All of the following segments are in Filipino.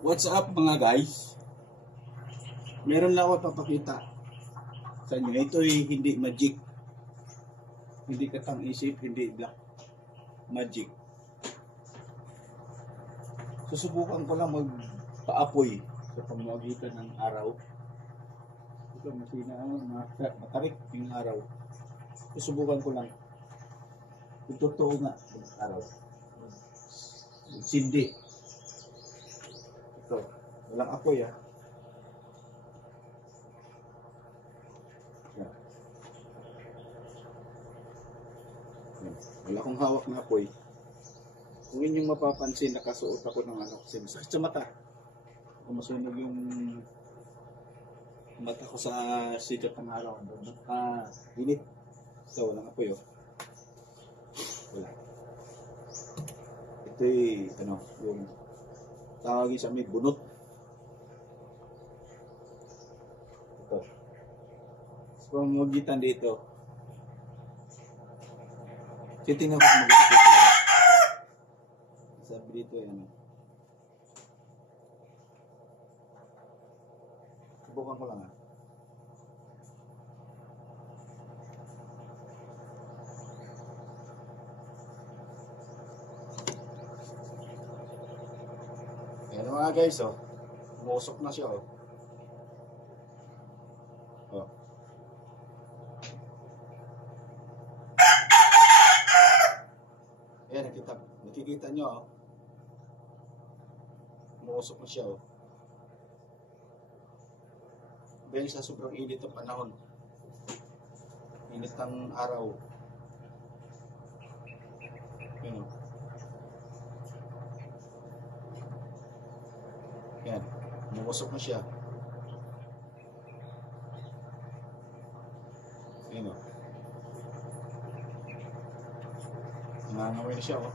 What's up mga guys? Meron lang ako papakita sa inyo. Ito ay hindi magic. Hindi katang isip, hindi black magic. Susubukan ko lang magpaapoy sa pamamagitan ng araw. Ito masina, matarik yung araw. Susubukan ko lang. Ito totoo nga yung araw. Sindi. Ito, walang apoy ah. Yan. Wala akong hawak na apoy. Kung inyong mapapansin, nakasuot ako ng ano kasi masakit sa mata. Kung masunog yung mata ko sa sikat ng araw. Init. So, walang apoy oh. Wala. Ito'y ano, yung tawagin sa amin, bunot. Ito. So, pamamagitan dito. Titingnan ko kung mag-ito talaga. Sabi dito yan. Subukan ko lang ah. Ayan mga guys, oh. Umusok na siya, oh. Oh. Ayan, nakikita nyo, oh. Umusok na siya, oh. Dahil sa sobrang init ng panahon. Init ng araw. Ayan, oh. Yan, bumusok na siya. Ayan o. Nangangamoy na siya o.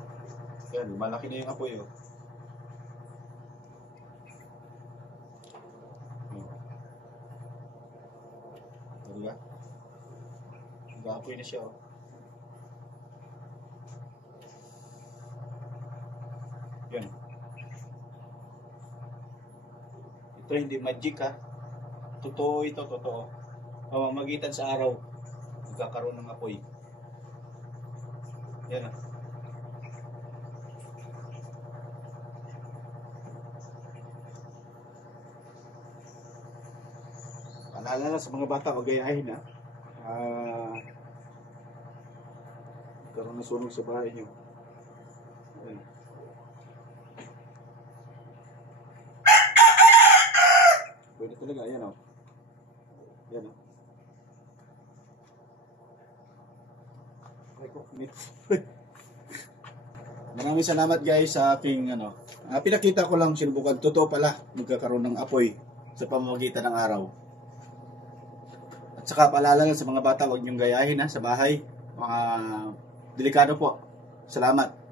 Yan, malaki na yung apoy o. Talaga? Nag-apoy na siya o. Yan. Ito hindi magic ha. Totoo ito, totoo. Pamamagitan sa araw, magkakaroon ng apoy. Yan ha. Paalala sa mga bata, huwag gayahin ha. Magkaroon ng sunog sa bahay nyo. Ayan. Pwede talaga, ayan o. Ayan o. Maraming salamat guys sa aking ano. Pinakita ko lang sinubukan. Totoo pala, magkakaroon ng apoy sa pamamagitan ng araw. At saka paalala lang sa mga bata, huwag niyong gayahin ha, sa bahay. Delikado po. Salamat.